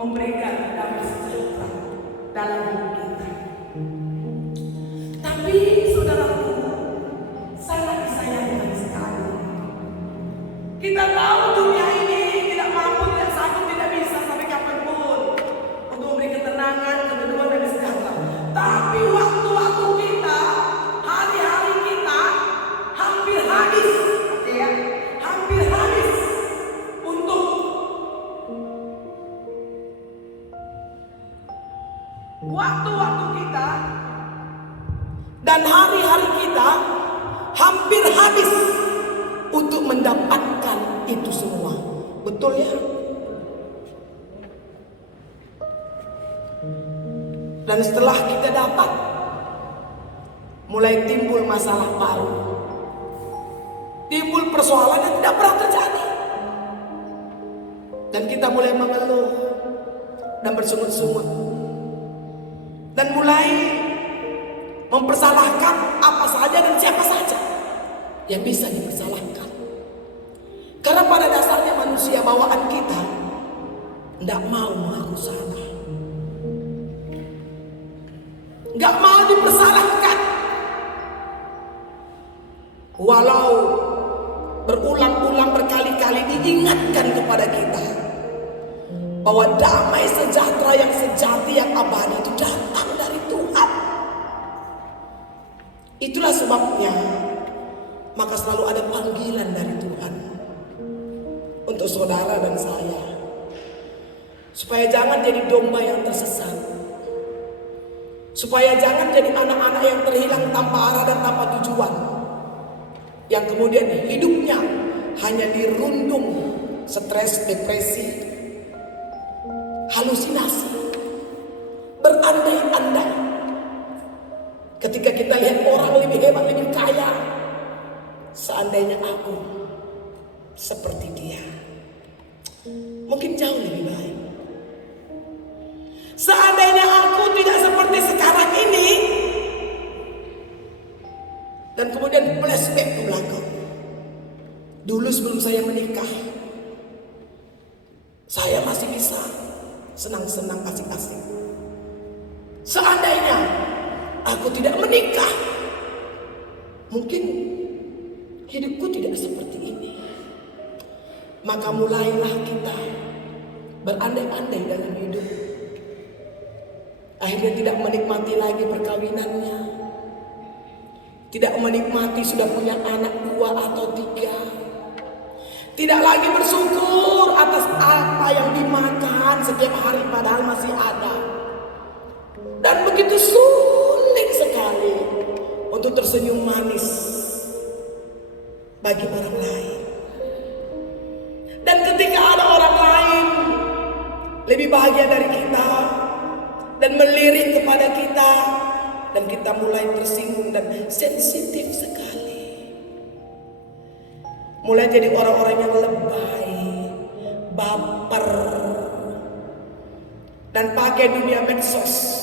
memberikan damai sejahtera dalam hidup kita. Tapi saudaraku, sangat disayangkan sekali. Kita tahu dunia ini tidak mampu, tidak sanggup, tidak bisa sampai kapanpun untuk memberi ketenangan, keteduhan dan sejahtera. Tapi waktu-waktu kita, hari-hari kita hampir habis, ya, hampir habis untuk waktu-waktu kita dan hari-hari kita hampir habis untuk mendapatkan itu semua. Betul ya? Dan setelah kita dapat, mulai timbul masalah baru, timbul persoalan yang tidak pernah terjadi, dan kita mulai mengeluh dan bersungut-sungut, dan mulai mempersalahkan apa saja dan siapa saja yang bisa dipersalahkan. Karena pada dasarnya manusia bawaan kita tidak mau mengaku salah, nggak mau dipersalahkan. Walau berulang-ulang berkali-kali diingatkan kepada kita bahwa damai sejahtera yang sejati, yang abadi itu datang dari Tuhan. Itulah sebabnya maka selalu ada panggilan dari Tuhan untuk saudara dan saya, supaya jangan jadi domba yang tersesat, supaya jangan jadi anak-anak yang terhilang tanpa arah dan tanpa tujuan, yang kemudian hidupnya hanya dirundung stres, depresi, halusinasi, berandai-andai. Ketika kita lihat orang lebih hebat, lebih kaya, seandainya aku seperti dia, mungkin jauh lebih baik. Seandainya aku tidak seperti sekarang ini, dan kemudian flashback ke belakang. Dulu sebelum saya menikah, saya masih bisa senang-senang, asik-asik. Seandainya aku tidak menikah, mungkin hidupku tidak seperti ini. Maka mulailah kita berandai-andai dalam hidup. Akhirnya tidak menikmati lagi perkawinannya, tidak menikmati sudah punya anak 2 atau 3, tidak lagi bersyukur atas apa yang dimakan setiap hari padahal masih ada. Dan begitu sulit sekali untuk tersenyum manis bagi orang lain. Dan ketika ada orang lain lebih bahagia dari kita dan melirik kepada kita, dan kita mulai tersinggung dan sensitif sekali, mulai jadi orang-orang yang lebay, baper, dan pakai dunia medsos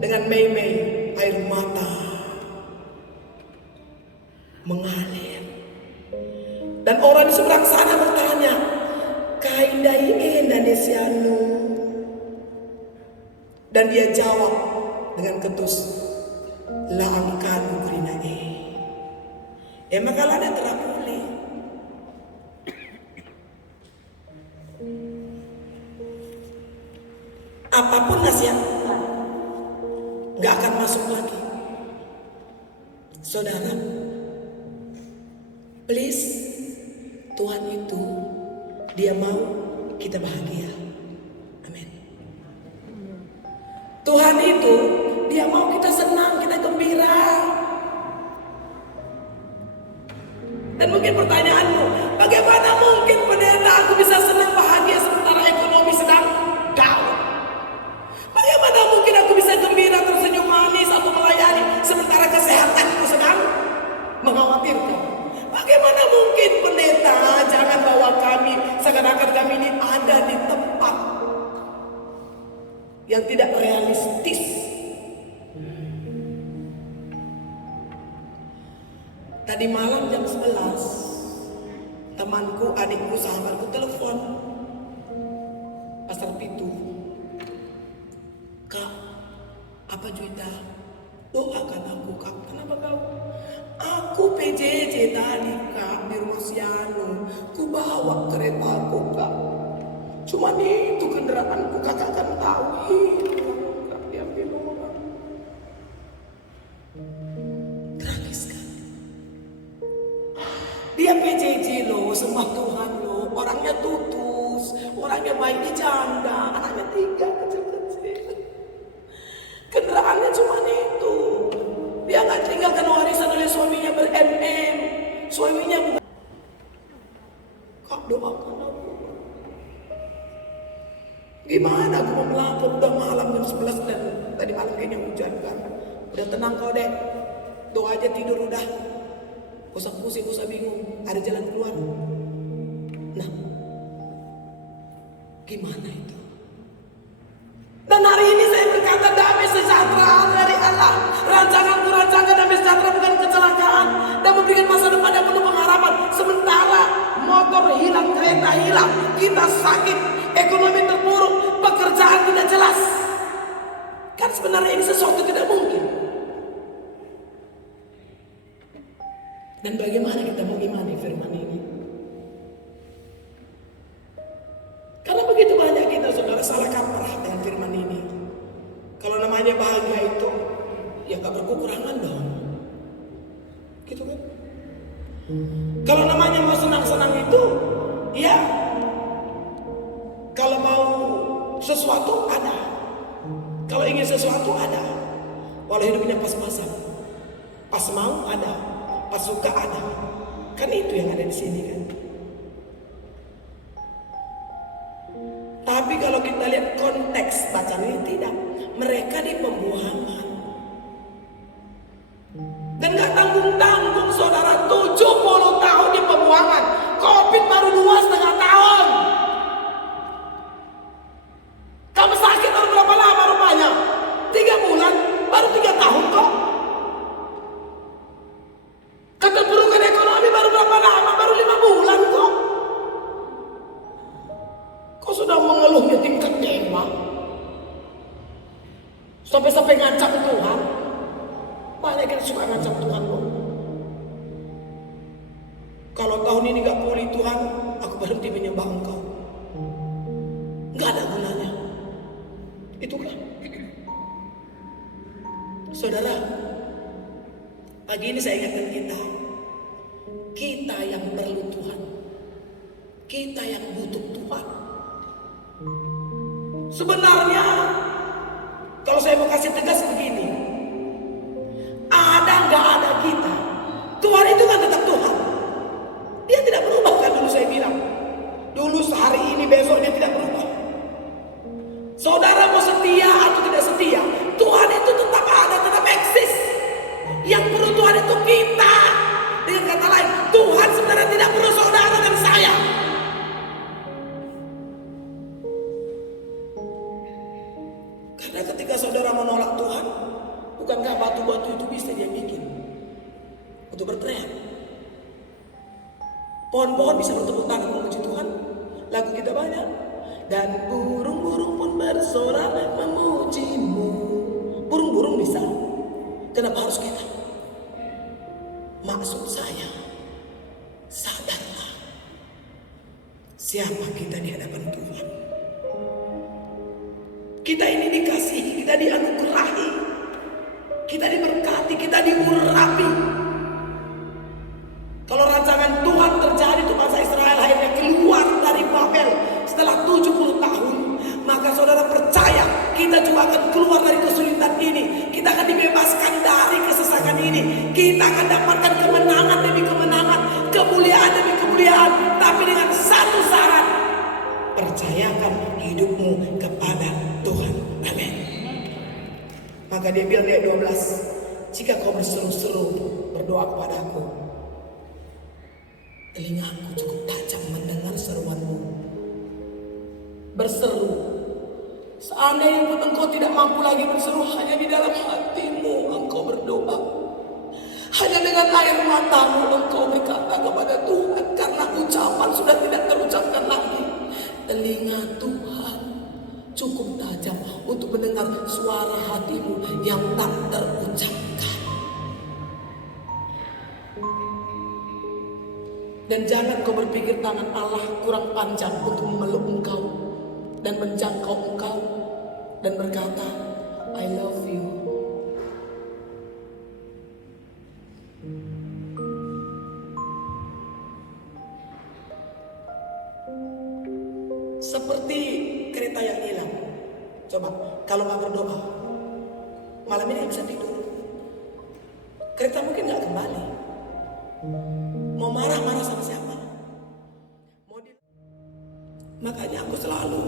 dengan mei-mei, air mata mengalir. Dan orang di seberang sana bertanya, "Kaindai Indonesianu?" Dan dia jawab dengan ketus, "La angkanu krinae." Makalah ada terapuli. Apapun nasihat gak akan masuk lagi. Saudara, please, Tuhan itu Dia mau kita bahagia. Amin. Tuhan itu Dia mau kita senang, kita gembira. Dan mungkin pertanyaanmu, bagaimana mungkin pendeta aku bisa senang bahagia sementara ekonomi sedang down? Bagaimana mungkin aku bisa gembira, tersenyum manis atau melayani sementara kesehatanku sedang mengkhawatirkan? Bagaimana mungkin pendeta? Jangan bawa kami seakan-akan kami ini ada di tempat yang tidak realistis. Tadi malam jam 11, temanku, adikku, sahabatku telepon, Pastor Pitu. Apa Juita? Doakan aku Kak. Kenapa kau? Aku PJJ tadi Kak di rumah si Anu. Ku bawa kereta aku Kak. Cuman itu kendaraanku kakak kan tahu. Hilang Kak, diambil orang. Tragis kan? Dia PJJ loh, sembah Tuhan loh. Orangnya tutus, orangnya baik, dia janda, anaknya 3 kecil-kecil. Kendaraannya cuma itu. Dia nggak tinggalkan warisan oleh suaminya ber-MM. Suaminya bukan. Kak doakan aku. Gimana aku mau melapor, udah malam jam 11 dan tadi malam kayaknya hujan kan. Udah tenang kau deh. Doa aja tidur udah. Gak usah pusing, gak usah bingung. Ada jalan keluar. Nah, gimana itu? Dan hari ini saya berkata damai sejahtera dari Allah. Rancanganku rancangan damai sejahtera bukan kecelakaan. Dan memberikan masa depan yang penuh pengharapan. Sementara motor hilang, kereta hilang, kita sakit, ekonomi terpuruk, pekerjaan tidak jelas. Kan sebenarnya ini sesuatu tidak mungkin. Dan bagaimana kita mau imani firman ini? Karena begitu banyak kita saudara salah kaprah dengan firman ini. Kalau namanya bahagia itu, ya gak berkekurangan dong. Gitu kan? Kalau namanya mau senang-senang itu, ya kalau mau sesuatu ada. Kalau ingin sesuatu ada. Walau hidupnya pas-pasan. Pas mau ada, pas suka ada. Kan itu yang ada di sini kan. Tapi kalau kita lihat konteks bacaan ini tidak. Mereka di pembuangan. Dan gak tanggung-tanggung saudara 70 tahun di pembuangan. Covid baru 2,5 tahun. Kamu sakit baru berapa lama rupanya? 3 bulan, baru 3 tahun kok. Keterpurukan ekonomi baru berapa lama? Baru 5 bulan kok. Kau sudah mengeluhnya tingkat dewa. Sampai-sampai ngancam Tuhan. Banyak yang suka ngancam Tuhan loh. Kalau tahun ini gak pulih Tuhan, aku berhenti menyembah Engkau. Gak ada gunanya. Itu kan. Saudara, pagi ini saya ingatkan kita. Kita yang perlu Tuhan. Kita yang butuh Tuhan. Sebenarnya kalau saya mau kasih tegas begini, ada nggak ada kita, Tuhan itu kan tetap Tuhan. Dia tidak berubah kan dulu saya bilang. Dulu sehari ini besok dia tidak berubah. Saudara mau setia atau tidak setia, Tuhan itu tetap ada, tetap eksis. Yang perlu Tuhan itu kita. Dengan kata lain, Tuhan sebenarnya tidak perlu saudara dan saya. Karena ketika saudara menolak Tuhan, bukankah batu-batu itu bisa dia bikin untuk berteriak? Pohon-pohon bisa bertepuk tangan memuji Tuhan. Lagu kita banyak. Dan burung-burung pun bersorak memujimu. Burung-burung bisa. Kenapa harus kita? Maksud saya, sadarlah siapa kita di hadapan Tuhan. Kita ini dikasihi, kita dianugerahi, kita diberkati, kita diurapi. Kalau rancangan Tuhan terjadi itu bangsa Israel akhirnya keluar dari Babel setelah 70 tahun, maka saudara percaya kita juga akan keluar dari kesulitan ini. Kita akan dibebaskan dari kesesakan ini. Kita akan dapatkan kemenangan demi kemenangan, kemuliaan demi kemuliaan, tapi dengan satu syarat: percayakan hidupmu kepada Tuhan. Amin. Maka dia bilang di ayat 12, jika kau berseru-seru berdoa kepadaku, telingaku cukup tajam mendengar seruanmu. Berseru. Seandainya pun engkau tidak mampu lagi berseru, hanya di dalam hatimu engkau berdoa. Hanya dengan air matamu engkau berkata kepada Tuhan, karena ucapan sudah tidak terucapkan lagi. Telinga Tuhan cukup tajam untuk mendengar suara hatimu yang tak terucapkan. Dan jangan kau berpikir tangan Allah kurang panjang untuk memeluk engkau dan menjangkau engkau dan berkata, I love you. Seperti kereta yang hilang. Coba, kalau nggak berdoa, malam ini bisa tidur. Kereta mungkin nggak kembali. Mau marah-marah sama siapa? Makanya aku selalu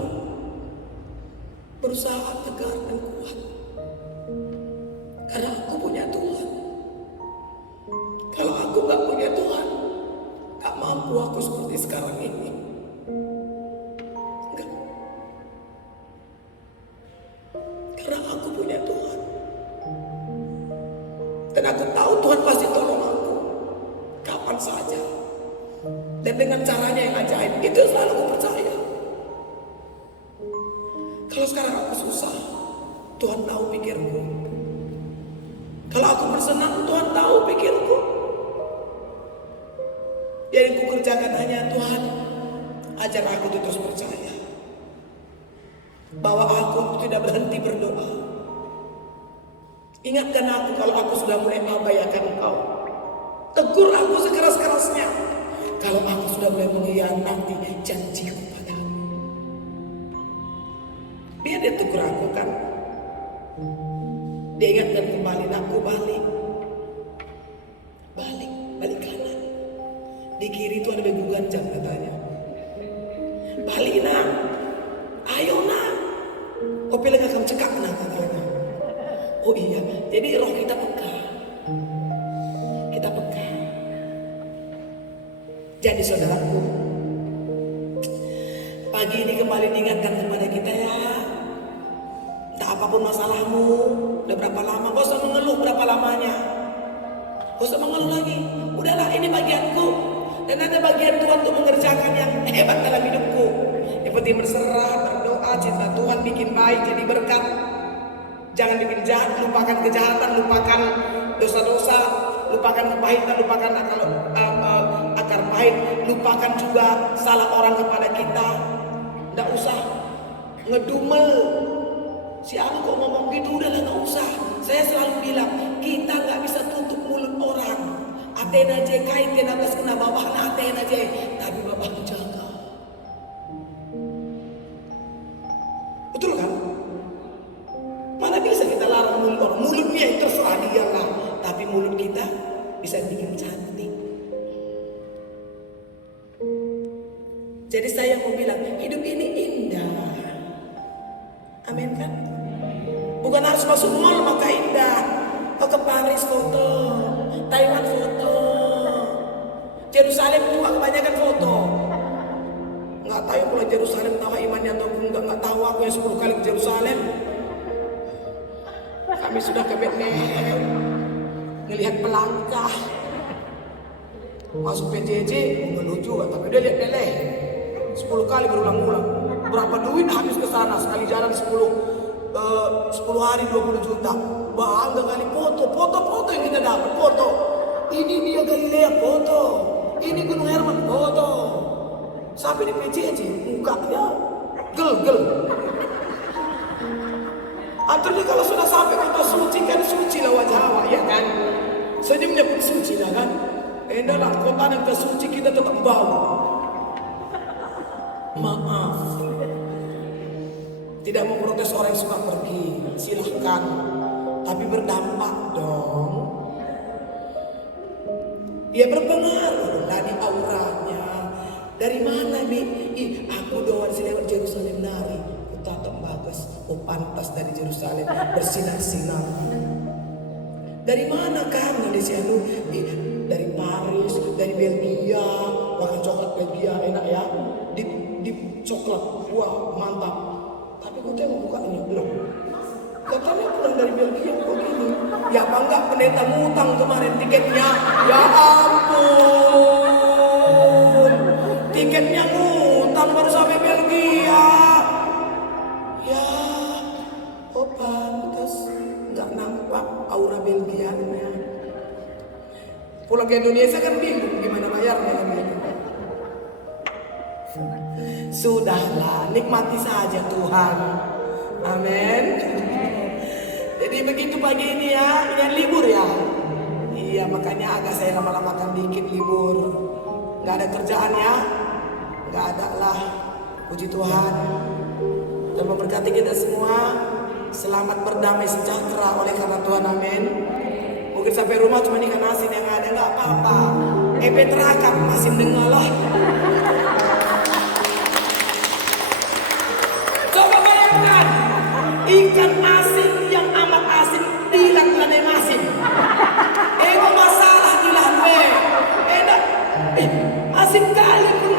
berusaha tegar dan kuat. Karena aku punya Tuhan. Kalau aku nggak punya Tuhan, nggak mampu aku seperti sekarang ini. Enggak. Karena aku punya Tuhan. Dan aku tahu Tuhan pasti tolong aku kapan saja. Dan dengan caranya yang ajaib. Itu selalu aku percaya. Kalau sekarang aku susah, Tuhan tahu pikirku. Kalau aku bersenang, Tuhan tahu pikirku. Jadi aku kerjakan hanya Tuhan, ajar aku terus percaya bahwa aku tidak berhenti berdoa. Ingatkan aku kalau aku sudah mulai mengabaikan Engkau. Tegur aku sekeras-kerasnya kalau aku sudah mulai mengkhianati janjiku padamu. Biar dia tegur aku kan. Dia ingatkan kembali, aku balik kanan. Di kiri itu ada begu ganjang katanya. Balik nak, ayo nak. Kau pilih kamu cekak nak katanya. Oh iya, jadi roh kita peka. Kita peka. Jadi saudaraku, pagi ini kembali diingatkan kepada kita ya. Tak apapun masalahmu, udah berapa lama, gak usah mengeluh berapa lamanya. Gak usah mengeluh lagi. Udahlah, ini bagianku. Dan ada bagian Tuhan untuk mengerjakan yang hebat dalam hidupku. Yang penting berserah, berdoa, cinta Tuhan bikin baik, jadi berkat. Jangan bikin jahat, lupakan kejahatan, lupakan dosa-dosa, lupakan kepahitan, lupakan akar pahit, lupakan juga salah orang kepada kita. Nggak usah ngedumel. Si aku kok ngomong gitu, udahlah nggak usah. Saya selalu bilang, kita nggak bisa tutup mulut orang. Aten aja kaitin atas kena bawah, aten aja. Tapi bapak jaga. Betul kan? Mana bisa kita larang mulut orang? Mulutnya itu terserah dia lah. Tapi mulut kita bisa bikin cantik. Jadi saya mau bilang, hidup ini indah. Amin kan? Bukan harus masuk mall maka indah. Oh ke Paris foto, Taiwan foto, Yerusalem juga kebanyakan foto. Nggak tahu kalau Yerusalem tahu imannya atau nggak tahu aku yang 10 kali ke Yerusalem. Kami sudah ke Bethlehem, ngelihat pelangkah, masuk PJJ menuju, tapi dia lihat Bethlehem 10 kali berulang-ulang. Berapa duit habis ke sana sekali jalan 10 hari 20 juta. Bangga kali foto yang kita dapat foto. Ini dia Galilea foto. Ini Gunung Hermon foto. Sampai di PJJ mukanya gel. Artinya kalau sudah sampai kota suci kan suci lah wajah awak ya kan. Senyumnya pun suci lah kan. Dalam kota yang tersuci kita tetap bau. Maaf. Tidak memprotes orang yang suka pergi, silahkan. Tapi berdampak dong. Dia berpengaruh lah di auranya. Dari mana Bi? Aku doang lewat Yerusalem nari. Ku tatap bagus. Oh pantas dari Yerusalem bersinar-sinar. Dari mana kamu di sini? Dari Paris, dari Belgia. Makan coklat Belgia enak ya. Di coklat, wah mantap. Tapi aku tengok bukanya belum. Katanya pulang dari Belgia begini. Ya bangga pendeta ngutang kemarin tiketnya. Ya ampun. Tiketnya ngutang baru sampai Belgia. Ya Pulang ke Indonesia kan bingung gimana bayarnya kan gitu. Sudahlah, nikmati saja Tuhan. Amin. Jadi begitu pagi ini ya, yang libur ya. Iya, makanya agak saya lama-lamakan dikit libur. Gak ada kerjaan ya, gak ada lah. Puji Tuhan. Dan memberkati kita semua. Selamat berdamai sejahtera oleh karena Tuhan, amin. Mungkin sampai rumah cuma ikan asin yang ada, gak apa-apa. Peterakap masih dengar lah. Coba bayangkan, ikan asin yang amat asin dilakukan asin. Masalah dilah gue. Enak. Asin kali pun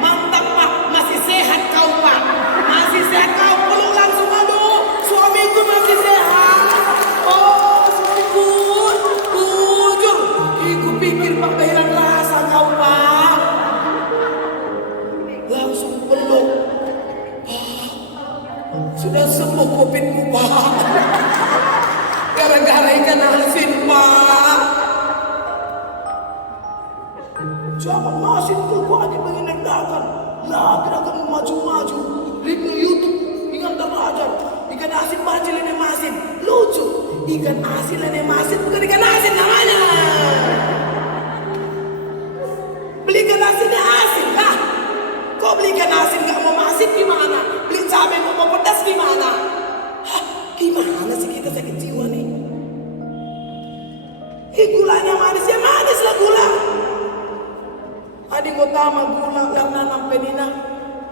mantap pak, masih sehat kau pak. Masih sehat kau, peluk langsung aduh. Suamiku masih sehat. Oh suamiku, jujur. Iku pikir pak kehilangan rasa kau pak. Langsung peluk. Sudah sembuh COVID-mu pak. Gara-gara ikan asin pak. Siapa masih tuh gua aja pengen nerdakan. Lah gerakan maju-maju. Lihat YouTube, ingat belajar. Ikan asin bajil ini masin. Lucu. Ikan asin ini masin bukan ikan asin namanya. Beli ikan asinnya asin lah. Kok beli ikan asin gak mau masin gimana? Beli cabai mau pedas gimana? Hah, gimana sih kita sakit jiwa nih? Gulanya manis ya manis lah gula. Adi mau tama gula karena sampai Nina.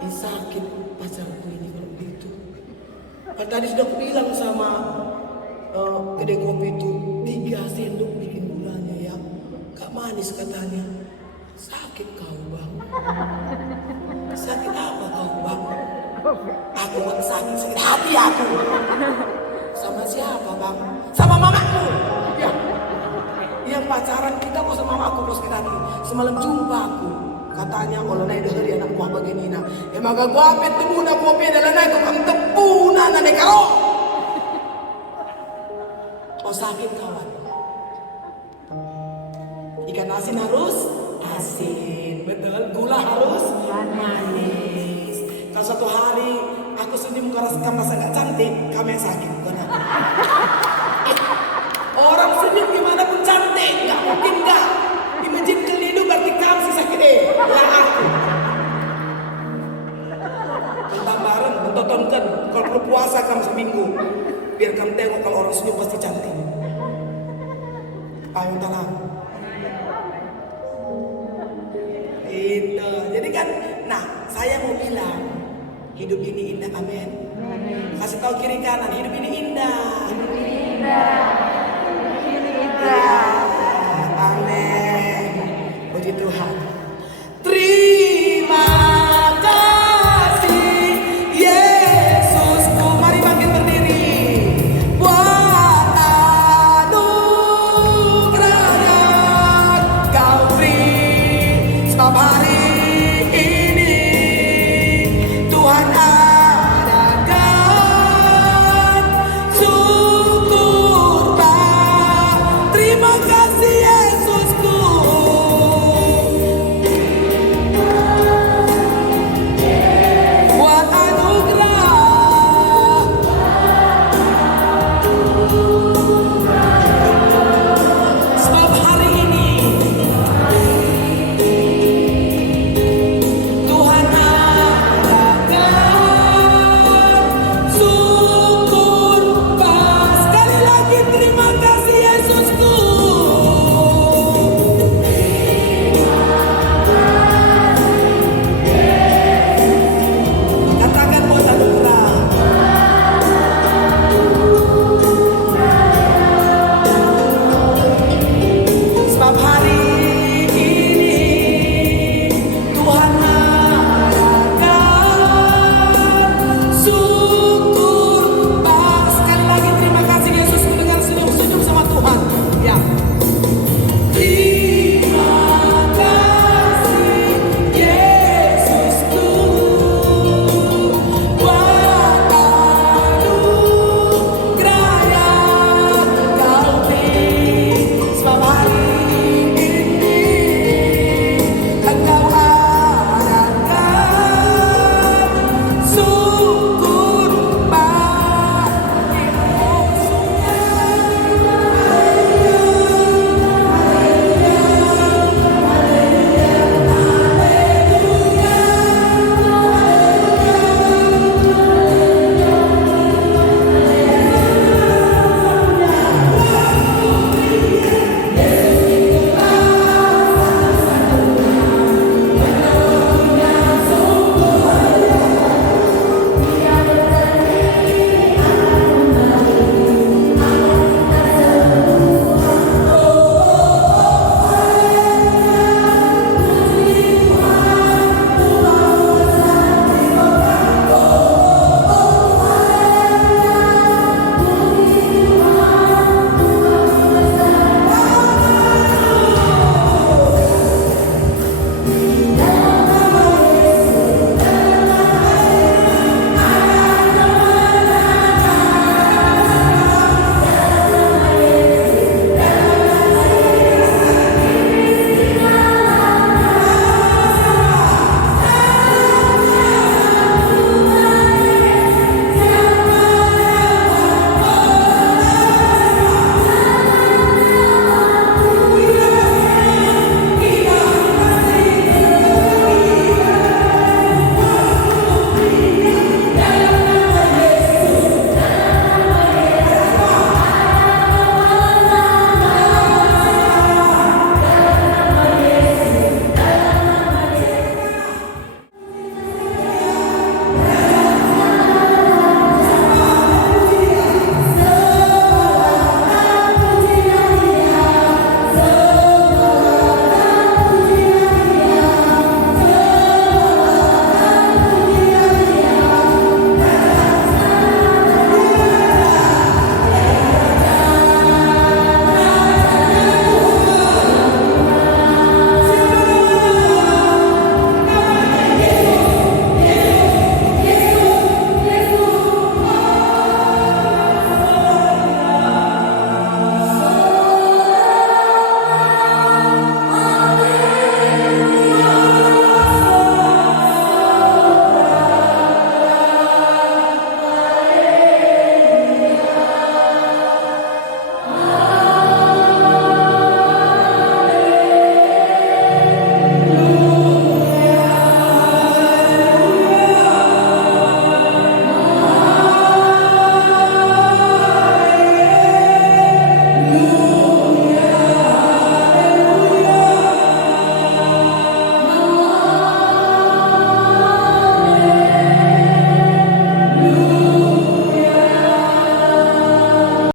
Sakit pacarku ini kalau begitu. Tadi sudah bilang sama kedai kopi itu 3 sendok bikin gulanya ya. Gak manis katanya. Sakit kau bang. Sakit apa kau bang? Aku gak sakit hati aku. Sama siapa bang? Sama mamaku. Ya. Yang pacaran kita kok sama mamaku kok sekali. Semalam jumpa aku. Katanya kalau naik dari anak buah baginina. Emang gak gua apet temuna kopi adalah naik kok ang tepuna na nekaro. Oh sakit kawan. Ikan asin harus asin, betul. Gula harus manis. Kalau satu hari aku senyum karena sangat cantik, kamu yang sakit bukan aku. Orang senyum gimana pun cantik, nggak mungkin nggak. Di masjid kelidu berarti kamu sih sakit lah aku. Tentang bareng, mentontonkan. Kalau berpuasa kamu seminggu, biar kamu tengok kalau orang senyum pasti cantik. Ayo tenang. Itu, jadi kan, nah saya mau bilang hidup ini indah, amin. Kasih tahu kiri kanan, hidup ini indah. Hidup ini indah. Hidup ini indah. Amin. Puji Tuhan.